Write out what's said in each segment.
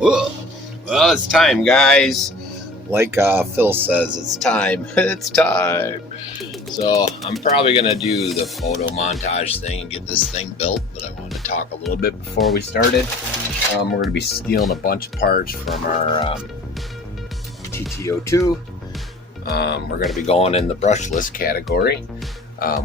Ugh. Well, it's time, guys. Like Phil says, it's time. It's time. So I'm probably going to do the photo montage thing and get this thing built, but I wanted to talk a little bit before we started. We're going to be stealing a bunch of parts from our TT02. We're going to be going in the brushless category.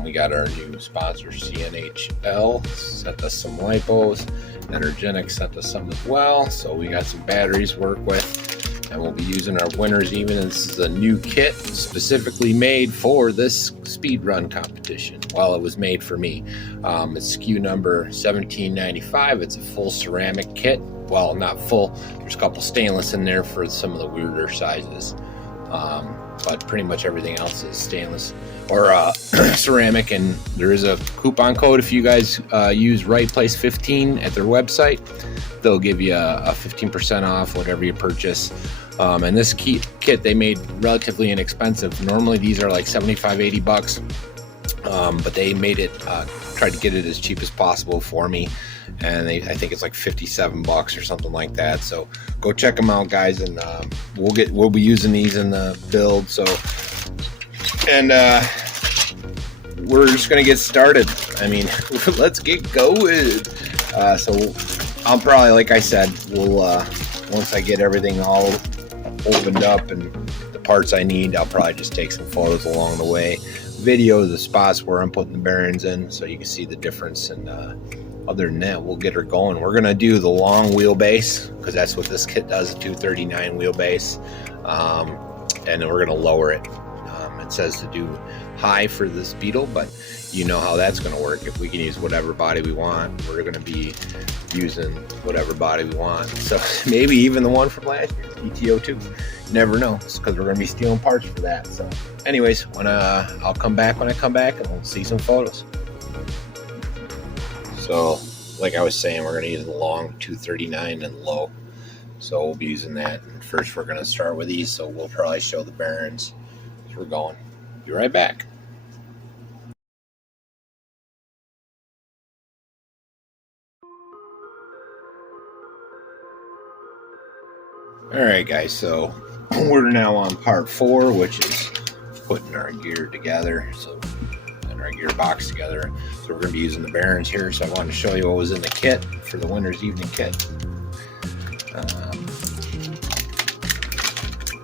We got our new sponsor, CNHL, sent us some lipos. Energenic sent us some as well. So we got some batteries to work with, and we'll be using our winners even. This is a new kit specifically made for this speed run competition. Well, it was made for me. It's SKU number 1795. It's a full ceramic kit. Well, not full. There's a couple stainless in there for some of the weirder sizes. But pretty much everything else is stainless or ceramic, and there is a coupon code if you guys use Right Place 15 at their website. They'll give you a 15% off whatever you purchase. And this kit they made relatively inexpensive. Normally these are like $75-80, but they made it tried to get it as cheap as possible for me, and I think it's like $57 or something like that. So go check them out, guys, and we'll be using these in the build. So and we're just gonna get started. I mean, let's get going. So I'll probably, like I said, we'll once I get everything all opened up and the parts I need, I'll probably just take some photos along the way, video the spots where I'm putting the bearings in, so you can see the difference. And other than that, we'll get her going. We're gonna do the long wheelbase because that's what this kit does, a 239 wheelbase, and then we're gonna lower it. It says to do high for this Beetle, but you know how that's going to work. If we can use whatever body we want, we're going to be using whatever body we want. So maybe even the one from last year, TT02. You never know. It's because we're going to be stealing parts for that. So anyways, I'll come back when I come back, and we'll see some photos. So like I was saying, we're going to use the long 239 and low. So we'll be using that. And first, we're going to start with these. So we'll probably show the bearings. We're going. Be right back. All right, guys, so we're now on part 4, which is putting our gear together, and our gearbox together. So we're going to be using the bearings here. So I wanted to show you what was in the kit for the winter's evening kit. Let's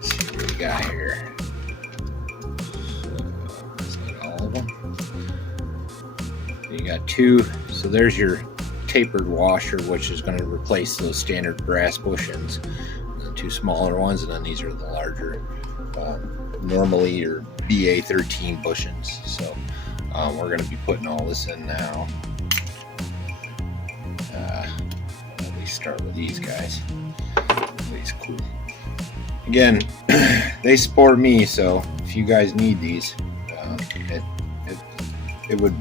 see what we got here. You got 2, so there's your tapered washer, which is going to replace those standard brass bushings, the 2 smaller ones, and then these are the larger, normally your BA13 bushings. So we're going to be putting all this in now. Let me start with these guys. These cool. Again, they support me, so if you guys need these, it would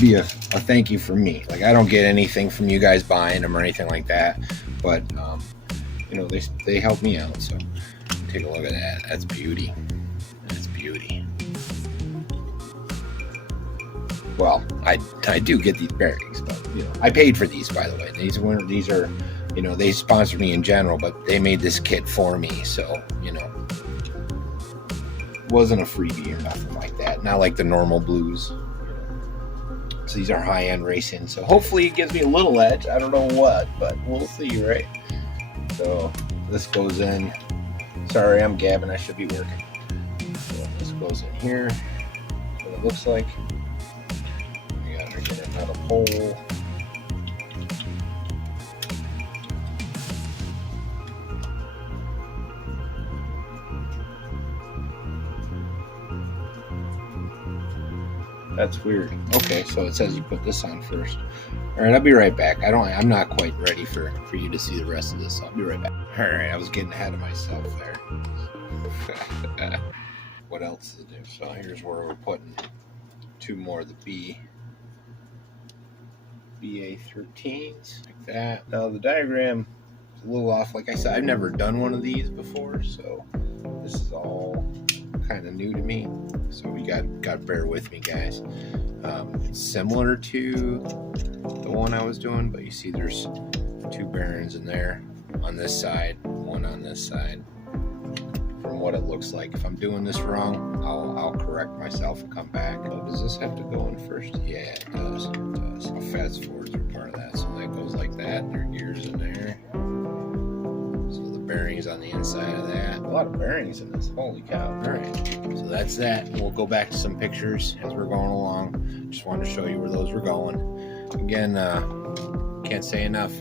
be a thank you from me. Like, I don't get anything from you guys buying them or anything like that, but you know, they help me out. So take a look at that. That's beauty. That's beauty. Well, I do get these bearings, but you know, I paid for these, by the way. These are, you know, they sponsored me in general, but they made this kit for me, so you know, it wasn't a freebie or nothing like that. Not like the normal blues. So these are high-end racing, so hopefully it gives me a little edge. I don't know what, but we'll see, right? So this goes in. Sorry, I'm gabbing. I should be working. So this goes in here. What it looks like. We gotta get another hole. That's weird. Okay, so it says you put this on first. All right, I'll be right back. I'm not quite ready for you to see the rest of this, so I'll be right back. All right, I was getting ahead of myself there. What else to do? So here's where we're putting 2 more of the BA13s, like that. Now the diagram is a little off. Like I said, I've never done one of these before, so this is all kind of new to me, so you got to bear with me, guys. It's similar to the one I was doing, but you see there's 2 bearings in there. on this side, one on this side. From what it looks like, if I'm doing this wrong, I'll correct myself and come back. Oh, does this have to go in first? Yeah, it does. It does. Fast forwards are part of that, so that goes like that. There are gears in there. So the bearings on the inside of that. A lot of bearings in this. Holy cow! All right, so that's that. We'll go back to some pictures as we're going along. Just wanted to show you where those were going. Again, can't say enough.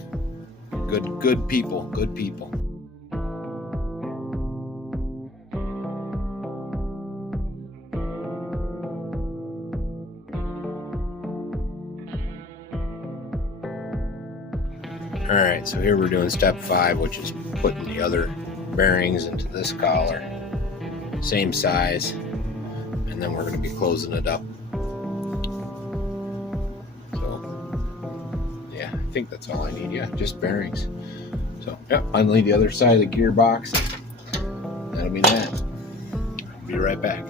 Good people. Good people. Alright, so here we're doing step 5, which is putting the other bearings into this collar. Same size. And then we're going to be closing it up. So, yeah, I think that's all I need. Yeah, just bearings. So, yeah, I'll leave the other side of the gearbox. That'll be that. I'll be right back.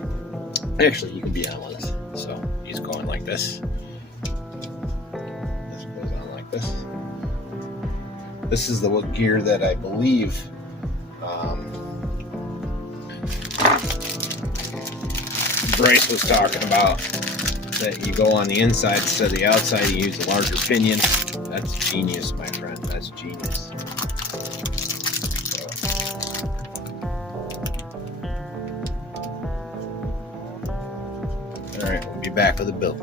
Actually, you can be on with us. So, he's going like this. This goes on like this. This is the gear that I believe Bryce was talking about, that you go on the inside instead of the outside, you use a larger pinion. That's genius, my friend. That's genius. All right, we'll be back with the build.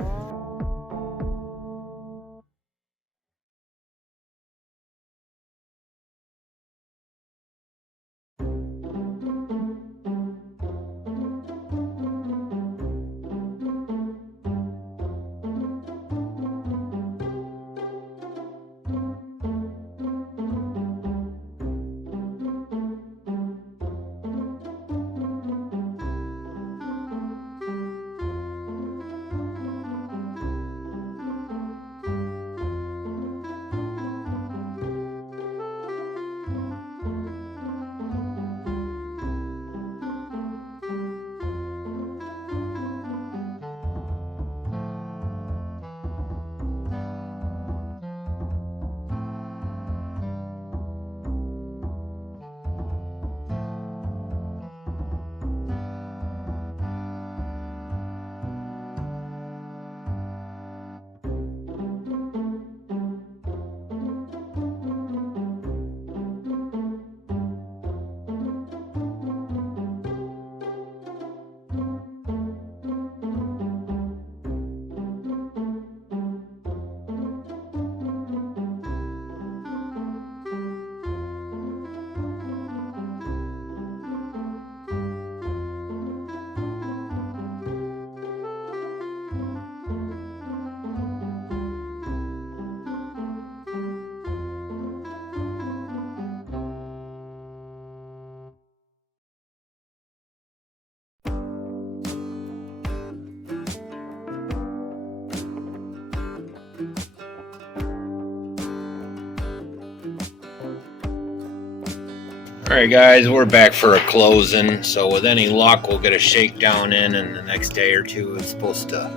Alright guys, we're back for a closing, so with any luck we'll get a shakedown in the next day or two. It's supposed to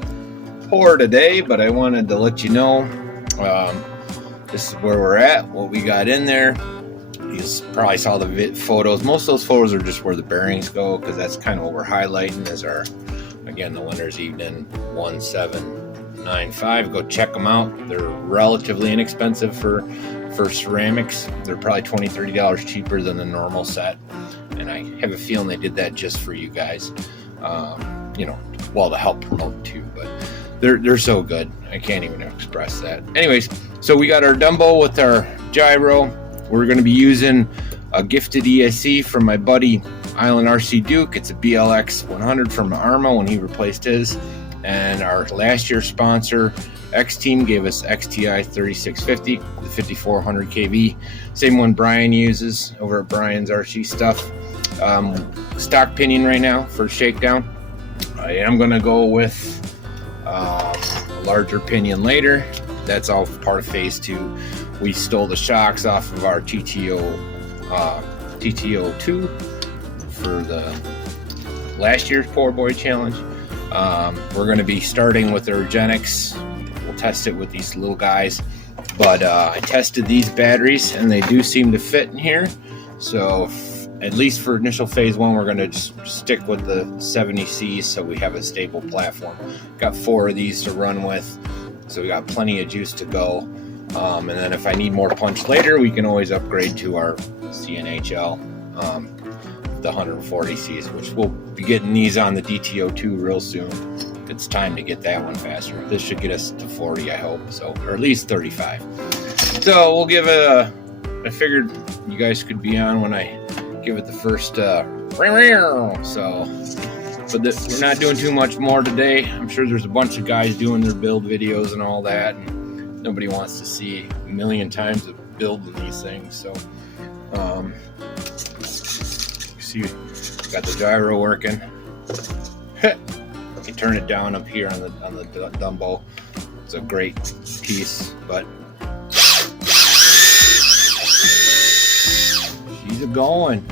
pour today, but I wanted to let you know this is where we're at, what we got in there. You probably saw the photos. Most of those photos are just where the bearings go, because that's kind of what we're highlighting as our, again, the Winter's Evening 1795. Go check them out. They're relatively inexpensive for ceramics. They're probably $20-$30 cheaper than the normal set, and I have a feeling they did that just for you guys, you know, well, to help promote too. But they're so good, I can't even express that. Anyways, so we got our Dumbo with our gyro. We're going to be using a gifted ESC from my buddy Island RC Duke. It's a BLX 100 from Arma when he replaced his, and our last year sponsor X Team gave us XTI 3650, the 5400 kV, same one Brian uses over at Brian's RC Stuff. Stock pinion right now for shakedown. I am going to go with a larger pinion later. That's all part of phase 2. We stole the shocks off of our TTO2 for the last year's Poor Boy Challenge. We're going to be starting with the Orgenics. We'll test it with these little guys. But I tested these batteries and they do seem to fit in here. So at least for initial phase 1, we're going to just stick with the 70Cs so we have a stable platform. Got 4 of these to run with, so we got plenty of juice to go. And then if I need more punch later, we can always upgrade to our CNHL, the 140Cs, which we'll be getting these on the DTO2 real soon. It's time to get that one faster. This should get us to 40, I hope, so, or at least 35. So we'll give it I figured you guys could be on when I give it the first so, but we're not doing too much more today. I'm sure there's a bunch of guys doing their build videos and all that, and nobody wants to see a million times of building these things. So see, got the gyro working. You turn it down up here on the Dumbo. It's a great piece, but she's a going.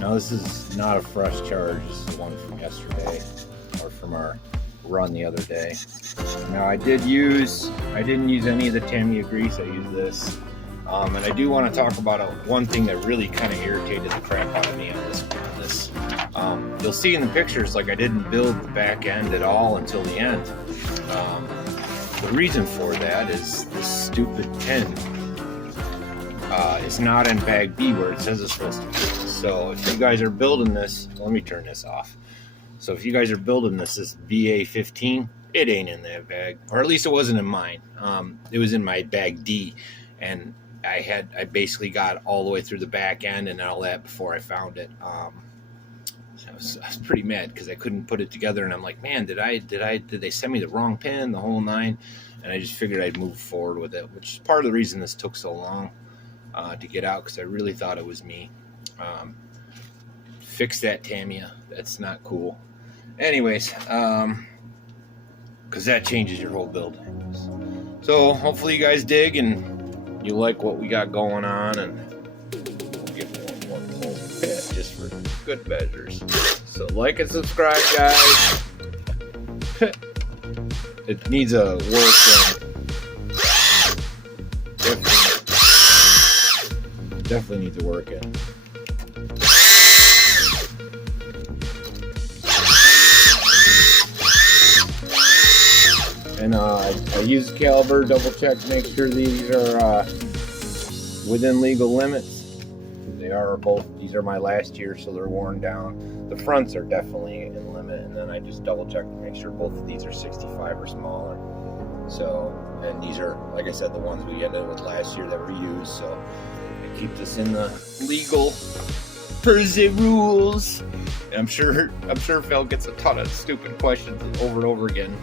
Now this is not a fresh charge. This is one from yesterday, or from our run the other day. Now I didn't use any of the Tamiya grease. I used this, and I do want to talk about one thing that really kind of irritated the crap out of me on this. You'll see in the pictures, like, I didn't build the back end at all until the end. The reason for that is this stupid pin is not in bag B where it says it's supposed to be. So if you guys are building this, let me turn this off. So if you guys are building this BA15, it ain't in that bag, or at least it wasn't in mine. It was in my bag D, and I basically got all the way through the back end and all that before I found it. I was pretty mad because I couldn't put it together, and I'm like, man, did they send me the wrong pin, the whole 9? And I just figured I'd move forward with it, which is part of the reason this took so long to get out, because I really thought it was me. Fix that, Tamiya. That's not cool. Anyways, because that changes your whole build. So hopefully you guys dig and you like what we got going on, and we'll get one more pull just for good measures. So like and subscribe, guys. It needs a work. Definitely needs a work in. And I use the caliber, double check to make sure these are within legal limits. They are both. These are my last year, so they're worn down. The fronts are definitely in limit, and then I just double check to make sure both of these are 65 or smaller. So, and these are, like I said, the ones we ended with last year that were used. So it keeps us in the legal per the rules. And I'm sure Phil gets a ton of stupid questions over and over again.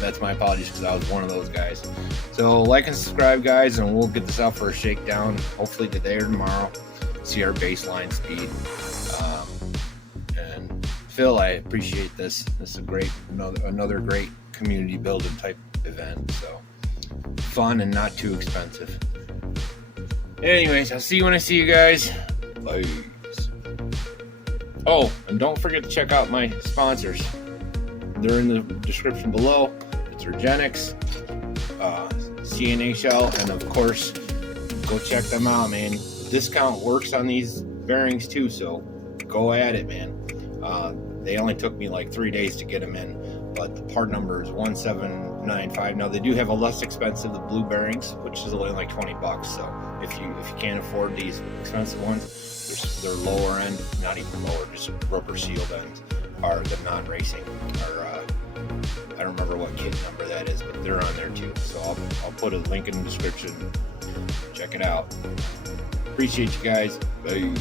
That's my apologies, because I was one of those guys. So like and subscribe, guys, and we'll get this out for a shakedown, hopefully today or tomorrow. See our baseline speed. And Phil, I appreciate this. This is another great community building type event. So fun and not too expensive. Anyways, I'll see you when I see you guys. Bye. Oh, and don't forget to check out my sponsors. They're in the description below. It's Regenix, CNHL, and of course, go check them out, man. Discount works on these bearings too, so go at it, man. They only took me like 3 days to get them in, but the part number is 1795. Now they do have a less expensive, the blue bearings, which is only like $20. So if you can't afford these expensive ones, they're lower end, not even lower, just rubber sealed ends, are the non-racing, or I don't remember what kit number that is, but they're on there too. So I'll put a link in the description. Check it out. Appreciate you guys. Bye.